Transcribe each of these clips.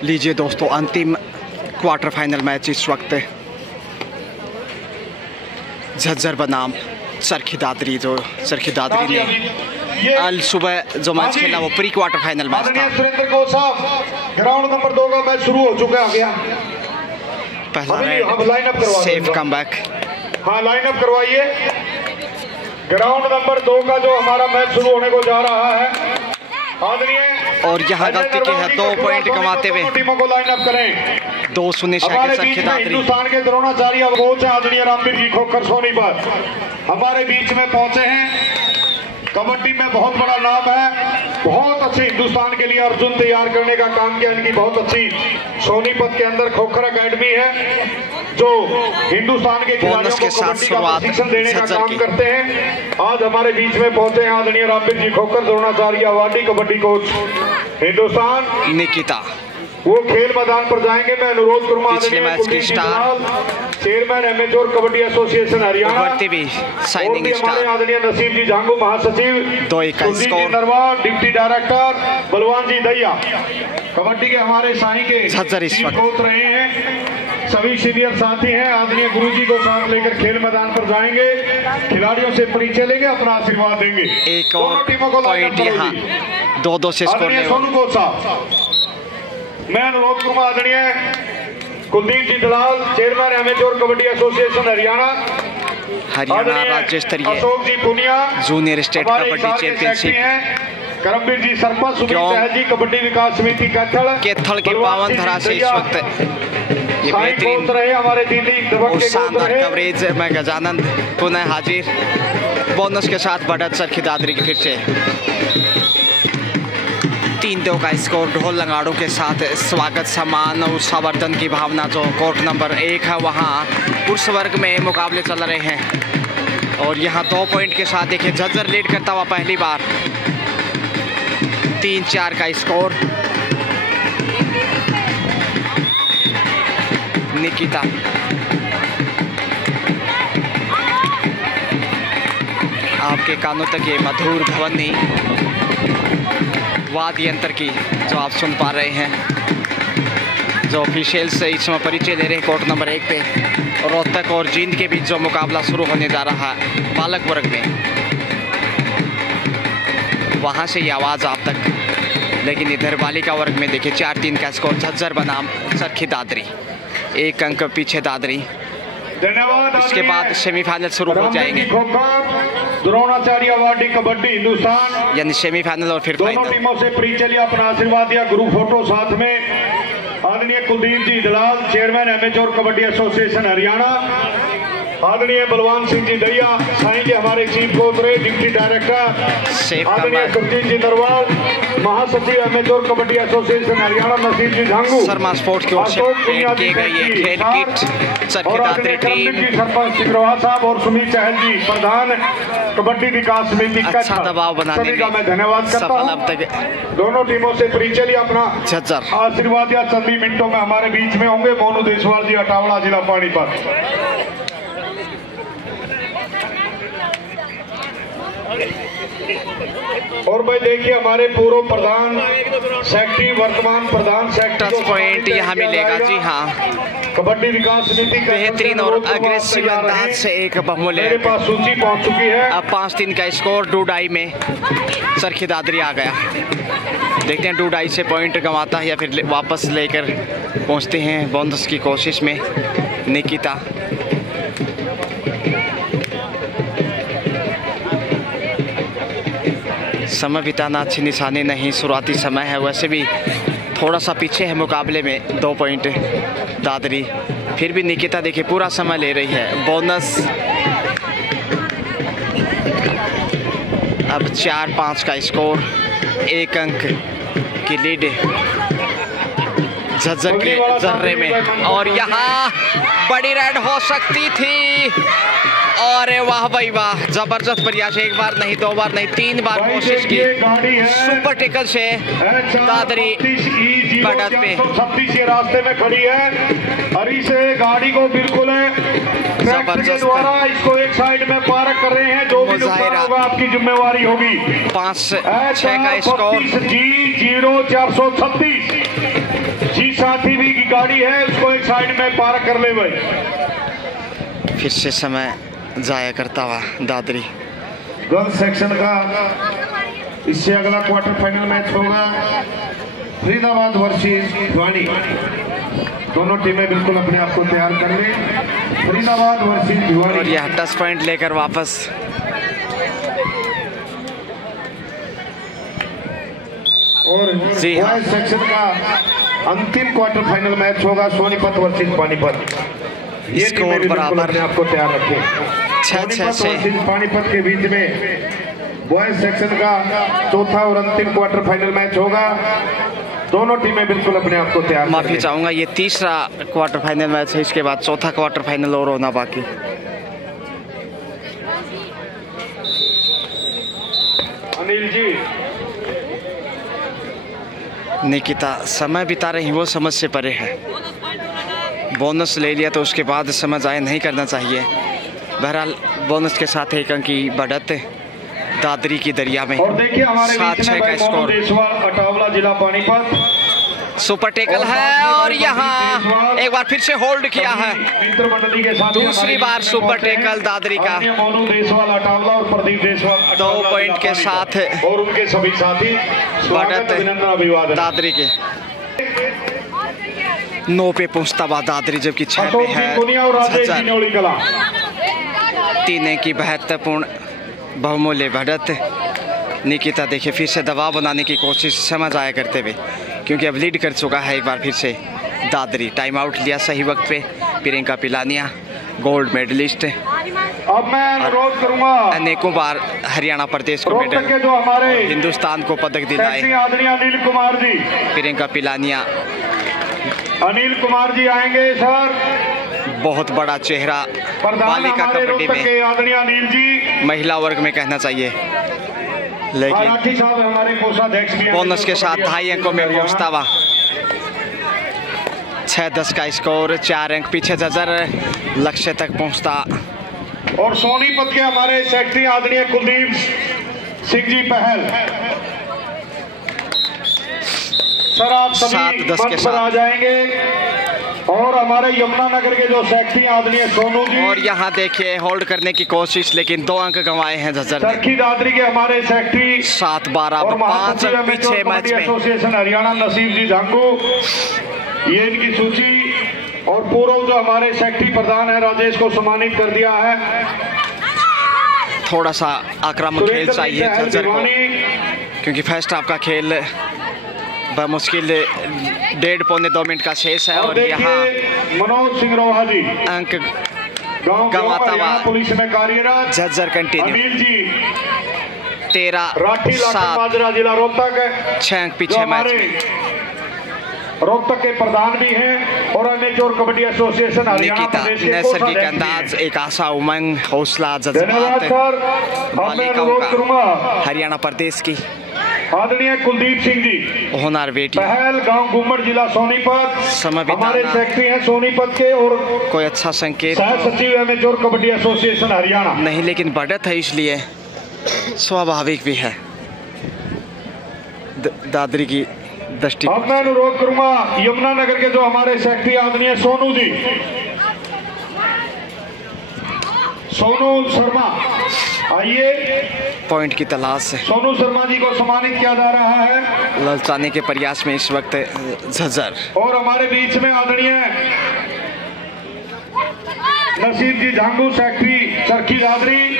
लीजिए दोस्तों, अंतिम क्वार्टर फाइनल मैच इस वक्त झज्जर बनाम चरखी दादरी। जो चरखी दादरी ने कल सुबह जो मैच खेला वो प्री क्वार्टर फाइनल मैच था। ग्राउंड नंबर 2 का मैच शुरू हो चुका है। पहला रेड सेफ कमबैक। हाँ, लाइनअप करवाइए। ग्राउंड नंबर 2 का जो हमारा मैच शुरू होने को जा रहा है, और यहाँ गलती की है 2 पॉइंट कमाते हुए टीमों को लाइनअप करें। 2 सुनिश्चित चरखी दादरी। हिंदुस्तान के द्रोणाचार्य कोच आदरणीय रामवीर जी खोखर सोनीपत हमारे बीच में पहुंचे हैं। कबड्डी में बहुत बड़ा नाम है, बहुत अच्छे हिंदुस्तान के लिए अर्जुन तैयार करने का काम किया। इनकी बहुत अच्छी सोनीपत के अंदर खोखर एकेडमी है जो हिंदुस्तान के खिलाड़ियों को कबड्डी का प्रशिक्षण देने का काम करते हैं। आज हमारे बीच में पहुंचे हैं आदरणीय रामवीर जी खोखर द्रोणाचार्य अवार्डी कबड्डी कोच हिंदुस्तान निकिता। वो खेल मैदान पर जाएंगे। मैं अनुरोध करूंगा पिछले मैच की star chairman amateur kabaddi association Haryana भी साइनिंग स्टार आदरणीय नसीब जी झांगू महासचिव, 2-1 स्कोर नरवाल डिप्टी डायरेक्टर, बलवान जी दैया कबड्डी के हमारे शाही के झज्जर इस वक्त कोच रहे हैं। सभी सीनियर साथी हैं। आदरणीय गुरुजी को साथ लेकर खेल मैदान पर जाएंगे, खिलाड़ियों से परिचय लेंगे, अपना आशीर्वाद देंगे। एक और टीमों को पॉइंट यहाँ 2-2 से स्कोर सोनू कोच साहब। मैं अनुरोध करूंगा आदरणीय Kuldeep ji Dalal chairman amateur kabaddi association Haryana राज्य स्तरीय Ashok ji Punia junior state kabaddi championship, Karamveer ji sarpanch, Sumit Sahaj ji kabaddi विकास समिति कैथल के पावन धरा से इस वक्त ये बेहतरीन रहे हमारे दीदी और शानदार कवरेज में गजानंद पुनः हाजिर बोनस के साथ बढ़त चरखी दादरी की फिर से 3-2 का स्कोर। ढोल लंगाड़ों के साथ स्वागत सम्मान और संवर्धन की भावना जो कोर्ट नंबर 1 है वहाँ पुरुष वर्ग में मुकाबले चल रहे हैं। और यहाँ 2 पॉइंट के साथ देखिए झज्जर लीड करता हुआ पहली बार 3-4 का स्कोर। निकिता आपके कानों तक ये मधुर ध्वनि वाद्य यंत्र की जो आप सुन पा रहे हैं, जो ऑफिशियल से इस समय परिचय दे रहे हैं कोर्ट नंबर 1 पे। रोहतक और जींद के बीच जो मुकाबला शुरू होने जा रहा है बालक वर्ग में, वहाँ से ये आवाज़ आप तक। लेकिन इधर बालिका वर्ग में देखिए 4-3 का स्कोर। झज्जर बनाम चरखी दादरी, 1 अंक पीछे दादरी। इसके बाद सेमीफाइनल शुरू हो जाएंगे। द्रोणाचार्य अवार्डी कबड्डी हिंदुस्तान यानी सेमीफाइनल और फिर दोनों टीमों से परिचय लिया, अपना आशीर्वाद दिया। ग्रुप फोटो साथ में आदरणीय Kuldeep ji Dalal chairman amateur kabaddi association Haryana, आदरणीय बलवान सिंह जी दैया साईं जी हमारे चीफ कोच रहे, डिप्टी डायरेक्टर आदरणीय सुरजीत जी नरवाल महासचिव एमेच्योर कबड्डी एसोसिएशन हरियाणा, नसीब जी झांगू शर्मा स्पोर्ट्स की ओर से भेंट की गई है खेल किट चरखी दादरी टीम। सरपंच सिंगरवाल साहब और सुमित सहल जी प्रधान कबड्डी विकास समिति अच्छा दबाव बनाने में मैं धन्यवाद करता हूं। अब तक दोनों टीमों से परिचय लिया, अपना झज्जर आशीर्वाद या चंद मिनटों में हमारे बीच में होंगे मोनू देशवाल जी अटावड़ा जिला पानीपत। और भाई देखिए हमारे पूर्व प्रधान सेक्रेटरी वर्तमान प्रधान सेक्रेटरी पॉइंट यहाँ मिलेगा। जी हाँ, कबड्डी विकास समिति का बेहतरीन और अग्रेसिव अंदाज से एक बहुमूल्य मेरे पास सूची पहुंच चुकी है। अब 5-3 का स्कोर। डूडाई में चरखी दादरी आ गया। देखते हैं डूडाई से पॉइंट गंवाता है या फिर वापस लेकर पहुंचते हैं बोनस की कोशिश में। निकिता समय बिताना अच्छी निशानी नहीं, शुरुआती समय है, वैसे भी थोड़ा सा पीछे है मुकाबले में। 2 पॉइंट दादरी, फिर भी निकिता देखिए पूरा समय ले रही है। बोनस अब 4-5 का स्कोर, 1 अंक की लीड झज्जर के जर्रे में। और यहाँ बड़ी रेड हो सकती थी। और वाह भाई वाह, जबरदस्त प्रयास। 1 बार नहीं, 2 बार नहीं, 3 बार कोशिश की। सुपर टेकल से दादरी बढ़त पे 36 के रास्ते में खड़ी है। हरी से गाड़ी को बिल्कुल जबरदस्त द्वारा इसको एक साइड में पार्क कर रहे हैं। जो भी नुकसान होगा आपकी जिम्मेवारी होगी। 5-6 का स्कोर। G0436 गाड़ी है उसको एक साइड में पार्क कर ले भाई। फिर से समय जाया करता हुआ दादरी। गर्ल्स सेक्शन का इससे अगला क्वार्टर फाइनल मैच होगा फरीदाबाद वर्सेस भिवानी। दोनों टीमें बिल्कुल अपने आप को तैयार कर लें। फरीदाबाद वर्सेस भिवानी। और यह टच पॉइंट लेकर वापस। और जी हाँ। बॉयज सेक्शन का अंतिम क्वार्टर फाइनल मैच होगा सोनीपत वर्सेस पानीपत। ये स्कोर बराबर। अपने आप को तैयार रखें। 6-6 से पानीपत के बीच में बॉयज सेक्शन का चौथा और अंतिम क्वार्टर फाइनल मैच होगा। दोनों टीमें बिल्कुल अपने आप को तैयार। माफी चाहूंगा, ये तीसरा क्वार्टर फाइनल मैच है, इसके बाद चौथा क्वार्टर फाइनल और होना बाकी। अनिल जी निकिता समय बिता रही, वो समझ से परे है। बोनस ले लिया तो उसके बाद समय ज़ाया नहीं करना चाहिए। बहरहाल बोनस के साथ एक अंक की बढ़त दादरी की दरिया में। और देखिए हमारे 7-6 का स्कोर। अटावला जिला पानीपत सुपर टेकल है और यहाँ एक बार फिर से होल्ड किया है। दूसरी बार सुपर टेकल दादरी का। मोनू देसवाल अटावला और प्रदीप देसवाल 2 पॉइंट के साथ और उनके सभी साथी बढ़त अभिवादन दादरी के। 9 पे पहुंचता हुआ दादरी, जबकि 6 पे है झज्जर। 3 की महत्वपूर्ण बहुमूल्य बढ़त। निकिता देखिए फिर से दबाव बनाने की कोशिश समझ आया करते हुए, क्योंकि अब लीड कर चुका है एक बार फिर से दादरी। टाइम आउट लिया सही वक्त पे। Priyanka Pilania gold medalist. अब मैं अनुरोध करूंगा अनेकों बार हरियाणा प्रदेश को मेडल के जो हमारे हिंदुस्तान को पदक दिलाए। आदरणीय अनिल कुमार जी, प्रियंका पिलानिया, अनिल कुमार जी आएंगे सर। बहुत बड़ा चेहरा बालिका कबड्डी में, आदरणीय अनिल जी महिला वर्ग में कहना चाहिए। लेकिन हमारे कोषाध्यक्ष बोनस के साथ 2.5 अंकों में पहुंचता हुआ। 6-10 का स्कोर, 4 अंक पीछे झज्जर लक्ष्य तक पहुंचता। और सोनीपत के हमारे सेक्रेटरी आदरणीय कुलदीप सिंह जी पहल। सर आप सभी 7-10 के मंच पर आ जाएंगे। और हमारे यमुनानगर के जो सेक्रेटरी आदरणीय सोनू जी। और यहाँ देखिए होल्ड करने की कोशिश, लेकिन 2 अंक गंवाए हैं झज्जर ने। चरखी दादरी के हमारे सेक्रेटरी 7-12 5 अंक पीछे मैच में। एसोसिएशन हरियाणा नसीब जी झांगू, ये इनकी सूची। और पूर्व जो हमारे सेक्रेटरी प्रधान है राजेश को सम्मानित कर दिया है। थोड़ा सा आक्रामक खेल चाहिए झज्जर को, क्योंकि फर्स्ट हाफ का खेल मुश्किल 1.5-2 मिनट का शेष है। और यहाँ मनोज सिंह रोहा जी अंक गंवाता हुआ पुलिस में कार्यरत झज्जर कंटिन्यू। अनिल जी 13-7 जिला रोहतक 6 अंक पीछे मैच में। रोहतक के प्रधान भी हैं और अमेचोर कबड्डी एसोसिएशन हरियाणा निकिता प्रदेश के नैसर्गिक अंदाज, एक आशा, उमंग, हौसला, धन्यवाद जज्बात सर। बालिकाओं का हरियाणा प्रदेश की। आदरणीय कुलदीप सिंह जी होनार बेटी, पहल गांव गुम्मट जिला सोनीपत। समय हमारे बिताना सेक्रेटरी हैं सोनीपत के और कोई अच्छा संकेत सह सचिव अमेचोर कबड्डी एसोसिएशन हरियाणा नहीं, लेकिन बढ़त है इसलिए स्वाभाविक भी है दादरी की दृष्टि। अब मैं अनुरोध करूंगा यमुनानगर के जो हमारे सेक्रेटरी आदरणीय सोनू जी, सोनू शर्मा आइए। पॉइंट की तलाश से सोनू शर्मा जी को सम्मानित किया जा रहा है ललचाने के प्रयास में इस वक्त झज्जर। और हमारे बीच में आदरणीय नसीब जी झांगू, सेक्रेटरी चरखी दादरी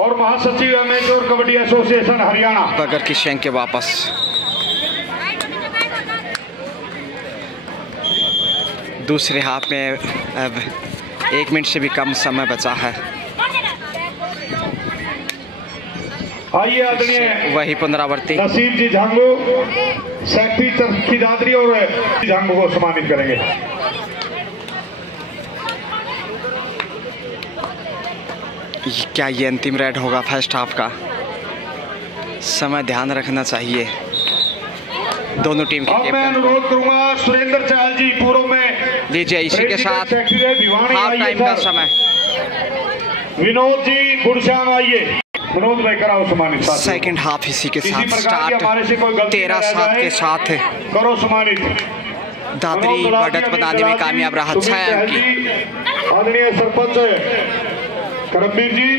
और महासचिव अमेचोर कबड्डी एसोसिएशन हरियाणा। बगैर की शेंक के वापस। दूसरे हाफ में अब 1 मिनट से भी कम समय बचा है। आइए आदरणीय वही पुनरावृत्ति। नसीब जी झांगू, सेक्रेटरी चरखी दादरी और झांगू को सम्मानित करेंगे। क्या ये अंतिम रेड होगा फर्स्ट हाफ का? समय ध्यान रखना चाहिए दोनों टीम के अब मैं अनुरोध करूंगा सुरेंद्र चाल जी पूर्व में लीजिए इसी के साथ हाफ टाइम का समय। विनोद जी गुड़श्याम आइए। विनोद भाई कराओ सम्मानित। सेकंड हाफ इसी के साथ स्टार्ट 13-7 के साथ करो सम्मानित। दादरी बढ़त बनाने में कामयाब रहा। 6 अंक की। आदरणीय सरपंच करमवीर जी,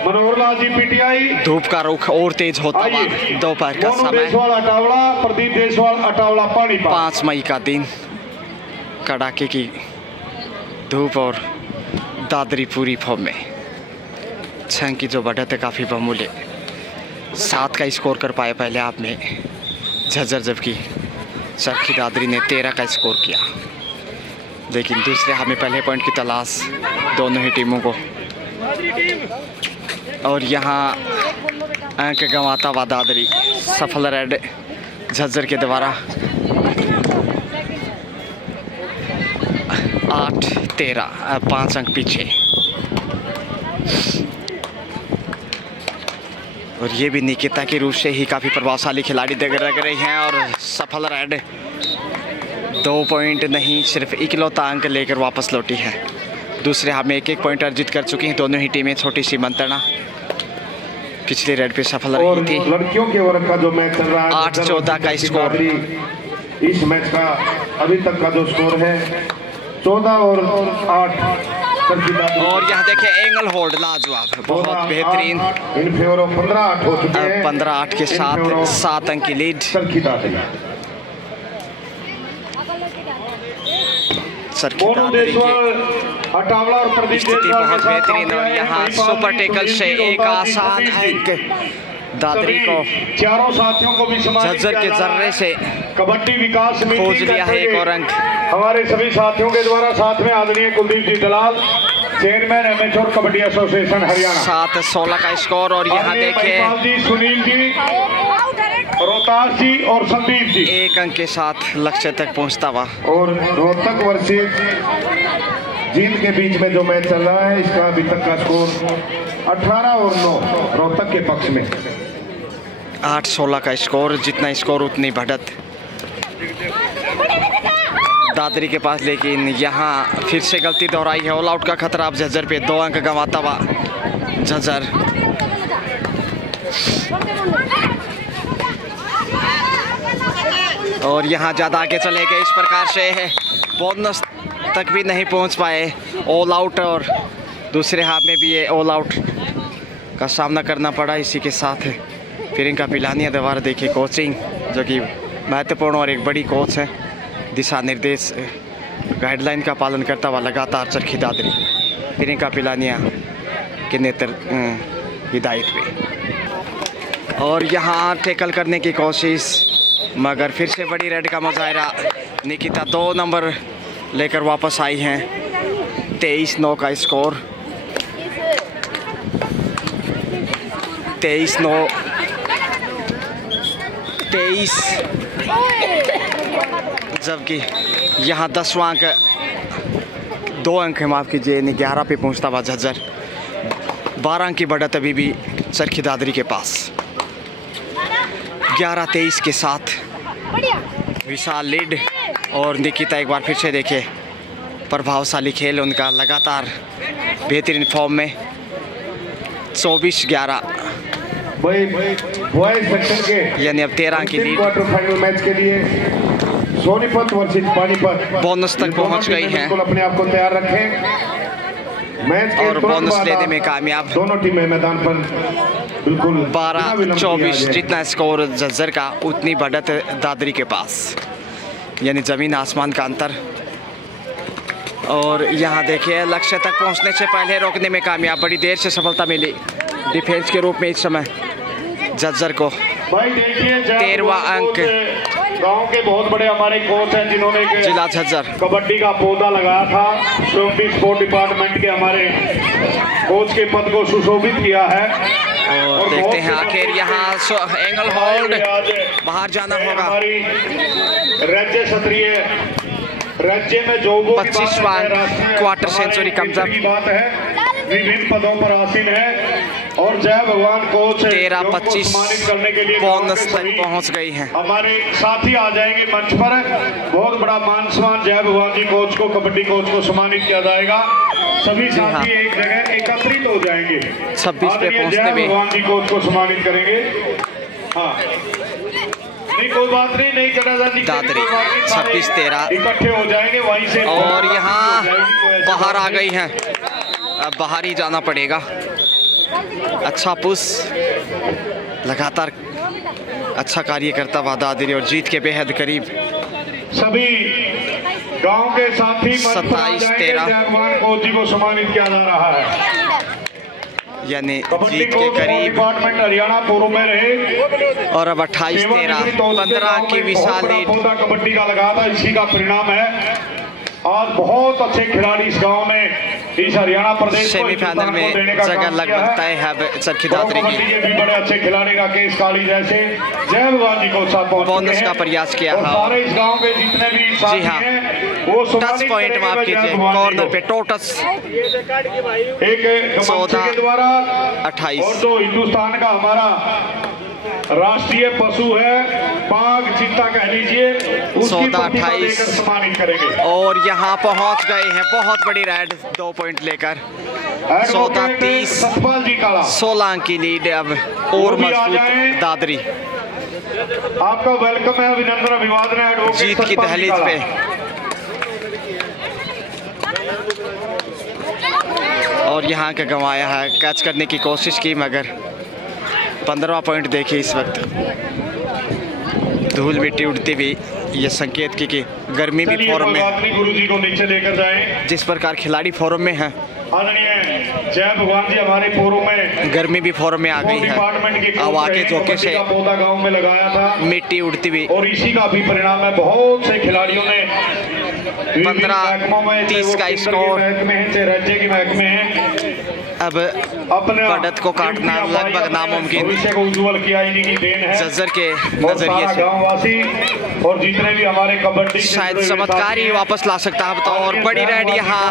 मनोहर लाल जी पीटीआई। धूप का रुख और तेज होता हुआ दोपहर का समय। अटावड़ा, प्रदीप देशवाल अटावड़ा पानीपत। 5 मई का दिन, कड़ाके की धूप और दादरी पूरी फॉर्म में। 6 की जो बढ़त है काफ़ी बहुमूल्य। 7 का स्कोर कर पाए पहले आप में झज्जर, जबकि चरखी दादरी ने 13 का स्कोर किया। लेकिन दूसरे हाफ में पहले पॉइंट की तलाश दोनों ही टीमों को, और यहाँ अंक गंवाता हुआ दादरी। सफल रेड झज्जर के द्वारा। 8-13, 5 अंक पीछे। और ये भी निकिता के रूप से ही काफ़ी प्रभावशाली खिलाड़ी लग रही हैं। और सफल रेड 2 पॉइंट नहीं, सिर्फ इकलौता अंक लेकर वापस लौटी है। दूसरे हाफ में 1-1 पॉइंट अर्जित कर चुकी हैं दोनों ही टीमें। छोटी सी मंत्रणा पिछले रेड पे सफल रही थी। लड़कियों के वर्ग का जो मैच चल रहा है, 8-14 का स्कोर। इस मैच का अभी तक का जो स्कोर है 14 और 8। और यहाँ देखिए एंगल होल्ड लाजवाब, बहुत बेहतरीन। इन फेवर ऑफ 15-8 हो चुके हैं। 15-8 के साथ 7 अंक की लीड। स्थिति बहुत बेहतरीन। और यहाँ सुपर टेकल से एक आसान अंक दादरी को। चारों साथियों को भी झज्जर के जर्रे से कबड्डी विकास खोज लिया है एक और अंक हमारे सभी साथियों के द्वारा। साथ में आदरणीय Kuldeep ji Dalal, chairman amateur kabaddi association Haryana. 7-16 का स्कोर। और यहाँ देखिए सुनील जी, रोहतास जी और संदीप जी 1 अंक के साथ लक्ष्य तक पहुँचता हुआ। और रोहतक वर्सेस जींद के बीच में जो मैच चल रहा है, इसका अभी तक का स्कोर 18 और 9 रोहतक के पक्ष में। 8-16 का स्कोर। जितना स्कोर उतनी बढ़त दादरी के पास। लेकिन यहाँ फिर से गलती दोहराई है। ऑल आउट का खतरा अब झज्जर पे। 2 अंक गंवाता हुआ झज्जर। और यहाँ ज़्यादा आगे चले गए। इस प्रकार से बोनस तक भी नहीं पहुँच पाए। All out. और दूसरे हाफ में भी ये ऑल आउट का सामना करना पड़ा। इसी के साथ प्रियंका पिलानिया द्वारा देखिए कोचिंग, जो कि महत्वपूर्ण और एक बड़ी कोच है। दिशा निर्देश गाइडलाइन का पालन करता हुआ लगातार चरखी दादरी प्रियंका पिलानिया के नेतृत्व हिदायत पे। और यहाँ टैकल करने की कोशिश, मगर फिर से बड़ी रेड का मुजाहरा। निकिता 2 नंबर लेकर वापस आई हैं। 23-9 का स्कोर। 23-9, 23, जबकि यहाँ 10वां अंक, 2 अंक है, माफ़ कीजिए, यानी 11 पे पहुँचता हुआ झज्जर। 12 अंक की बढ़त अभी भी चरखी दादरी के पास। 11-23 के साथ विशाल लीड। और निकिता एक बार फिर से देखे प्रभावशाली खेल उनका, लगातार बेहतरीन फॉर्म में। 24-11 यानी अब 13 की लीड। क्वार्टर फाइनल मैच के लिए सोनीपत वर्सेस पानीपत बोनस तक पहुंच गई हैं। अपने आप को तैयार रखें। मैच के और बोनस लेने में कामयाब। दोनों टीमें मैदान पर बिल्कुल। 12-24 जितना स्कोर झज्जर का, उतनी बढ़त दादरी के पास, यानी जमीन आसमान का अंतर। और यहाँ देखिए लक्ष्य तक पहुँचने से पहले रोकने में कामयाब। बड़ी देर से सफलता मिली डिफेंस के रूप में इस समय झज्जर को। 13वां अंक। गांव के बहुत बड़े हमारे कोच हैं जिन्होंने जिला झज्जर कबड्डी का पौधा लगाया था। स्पोर्ट डिपार्टमेंट के हमारे कोच के पद को सुशोभित किया है। और देखते हैं आखिर यहाँ एंगल होल्ड, बाहर जाना होगा। राज्य क्षत्रिय राज्य में जो 25वां क्वार्टर सेंचुरी कब्जा। बात है विभिन्न पदों पर आसीन है। और जय भगवान कोच 13-25 करने के लिए बोनस तक पहुंच गई हैं। हमारे साथी आ जाएंगे मंच पर। बहुत बड़ा मान सम्मान जय भगवान जी कोच को, कबड्डी कोच को सम्मानित किया जाएगा। सभी साथी एक जगह एकत्रित हो जाएंगे। 26 पे पहुंचते हुए भगवान जी कोच को सम्मानित करेंगे। हाँ, कोई बात नहीं, नहीं करा दादरी 26-13 इकट्ठे हो जाएंगे वहीं से। और यहाँ बाहर आ गई हैं, अब बाहर ही जाना पड़ेगा। अच्छा पुश, लगातार अच्छा कार्य करता हुआ दादरी और जीत के बेहद करीब। सभी गांव के साथी 27-13 जी को सम्मानित किया जा रहा है, यानी जीत के करीब। डिपार्टमेंट हरियाणा पूर्व में रहे और अब 28-13 15 की विशाल लीड कबड्डी का लगा था, इसी का परिणाम है। आज बहुत अच्छे खिलाड़ी इस गांव में इस हरियाणा प्रदेश सेमीफाइनल में जगह लगभग तय है चरखी दादरी की। भी बड़े अच्छे खिलाड़ी राकेश काली जैसे जय भगवान जी को साथ बोनस का प्रयास किया है। सारे इस गांव के जितने भी जी हाँ, वो टच पॉइंट माफ कीजिए, कॉर्नर पे टोटस एक 14 के द्वारा 28 और जो हिंदुस्तान का हमारा राष्ट्रीय पशु है बाघ चीता कह लीजिए, 14-28 सम्मानित करेंगे। और यहाँ पहुंच गए हैं बहुत बड़ी रेड 2 पॉइंट लेकर। 14-30 सतपाल जी काला 16 अंक की लीड अब और मजबूत दादरी। आपका वेलकम है, अभिनंदन अभिवादन है एडवोकेट जीत की दहलीज पे। और यहाँ का गंवाया है, कैच करने की कोशिश की मगर 15वां पॉइंट देखिए। इस वक्त धूल मिट्टी उड़ती हुई, ये संकेत की गर्मी भी फॉर्म में। गुरु जी को नीचे लेकर जाएं। जिस प्रकार खिलाड़ी फॉर्म में हैं, आदरणीय जय भगवान जी हमारे पूर्व में गर्मी भी फॉर्म में आ गई है। हवा के झोंके से पौधा गांव में लगाया था, मिट्टी उड़ती हुई, और इसी का भी परिणाम है। बहुत से खिलाड़ियों ने 15-30 का स्कोर। राज्य के महकमे हैं, अब अपने बढ़त को काटना लगभग नामुमकिन। भविष्य को उज्जवल किया इन्हीं की देन है, जज्जर के नजरिए से। गांववासी और जितने भी हमारे कबड्डी शायद चमत्कार ही वापस ला सकता है। तो और बड़ी रेड यहाँ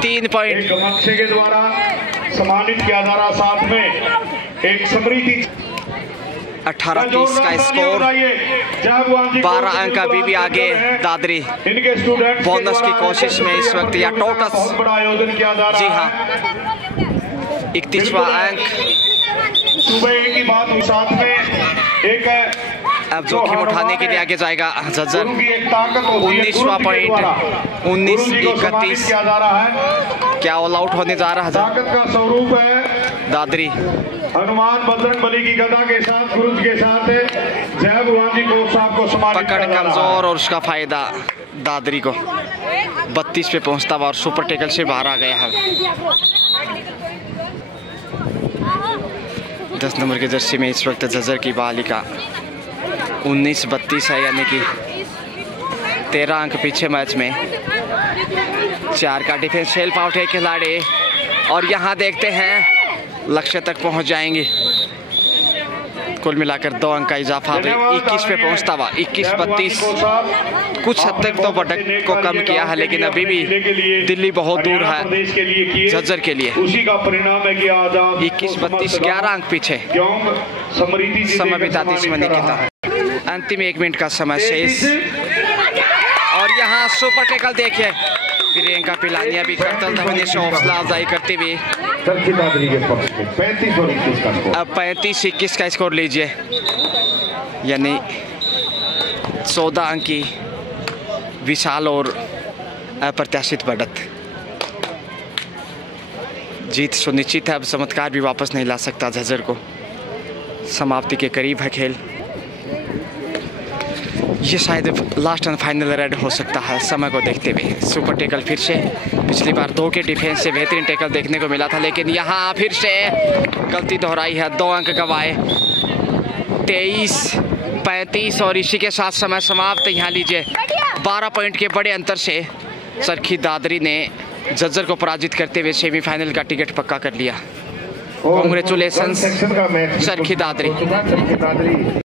3 पॉइंट गमछे के द्वारा सम्मानित किया जा रहा। साथ में एक समृद्धि 18-30 का स्कोर, 12 अंक अभी भी आगे दादरी। इनके स्टूडेंट बोनस की कोशिश में इस वक्त या टोटस। बहुत बड़ा आयोजन किया जा रहा जी है। हाँ, 31वां अंक। सुबह की बात साथ में एक अब जोखिम उठाने के लिए आगे जाएगा जज्जर। 19वां पॉइंट 19-31 किया जा रहा है। क्या ऑल आउट होने जा रहा है? ताकत का स्वरूप है दादरी। हनुमान बजरंग बली की गदा के साथ गुरु के साथ जय भगवान जी को साहब को सम्मानित पकड़ कमजोर और उसका फायदा दादरी को 32 पे पहुंचता हुआ और सुपर टेकल से बाहर आ गया है। 10 नंबर के जर्सी में इस वक्त जज्जर की बालिका 19-32 है, यानी कि 13 अंक पीछे मैच में। 4 का डिफेंस हेल्प आउट है खिलाड़ी, और यहाँ देखते हैं लक्ष्य तक पहुंच जाएंगे। कुल मिलाकर 2 अंक का इजाफा 21 पे पहुंचता हुआ 21-32। कुछ हद तक तो बढ़त को कम किया है, लेकिन अभी भी दिल्ली बहुत दूर है जज्जर के लिए। उसी का परिणाम है कि आज 21-32 11 अंक पीछे। समय बिताती इसमें निकिता है। अंतिम 1 मिनट का समय शेष, और यहाँ सुपर टेकल देखिए प्रियंका पिलानिया भी करतल धवनी से हौसला अफजाई करती हुई। अब 35-21 का स्कोर लीजिए, यानी 14 अंक की विशाल और अप्रत्याशित बढ़त। जीत सुनिश्चित है, अब चमत्कार भी वापस नहीं ला सकता जज्जर को। समाप्ति के करीब है खेल। ये शायद लास्ट एंड फाइनल रेड हो सकता है समय को देखते हुए। सुपर टेकल फिर से, पिछली बार 2 के डिफेंस से बेहतरीन टेकल देखने को मिला था, लेकिन यहाँ फिर से गलती दोहराई है। 2 अंक गंवाए। 23-35 और इसी के साथ समय समाप्त। यहाँ लीजिए 12 पॉइंट के बड़े अंतर से चरखी दादरी ने जज्जर को पराजित करते हुए सेमीफाइनल का टिकट पक्का कर लिया। कांग्रेचुलेशंस चरखी दादरी।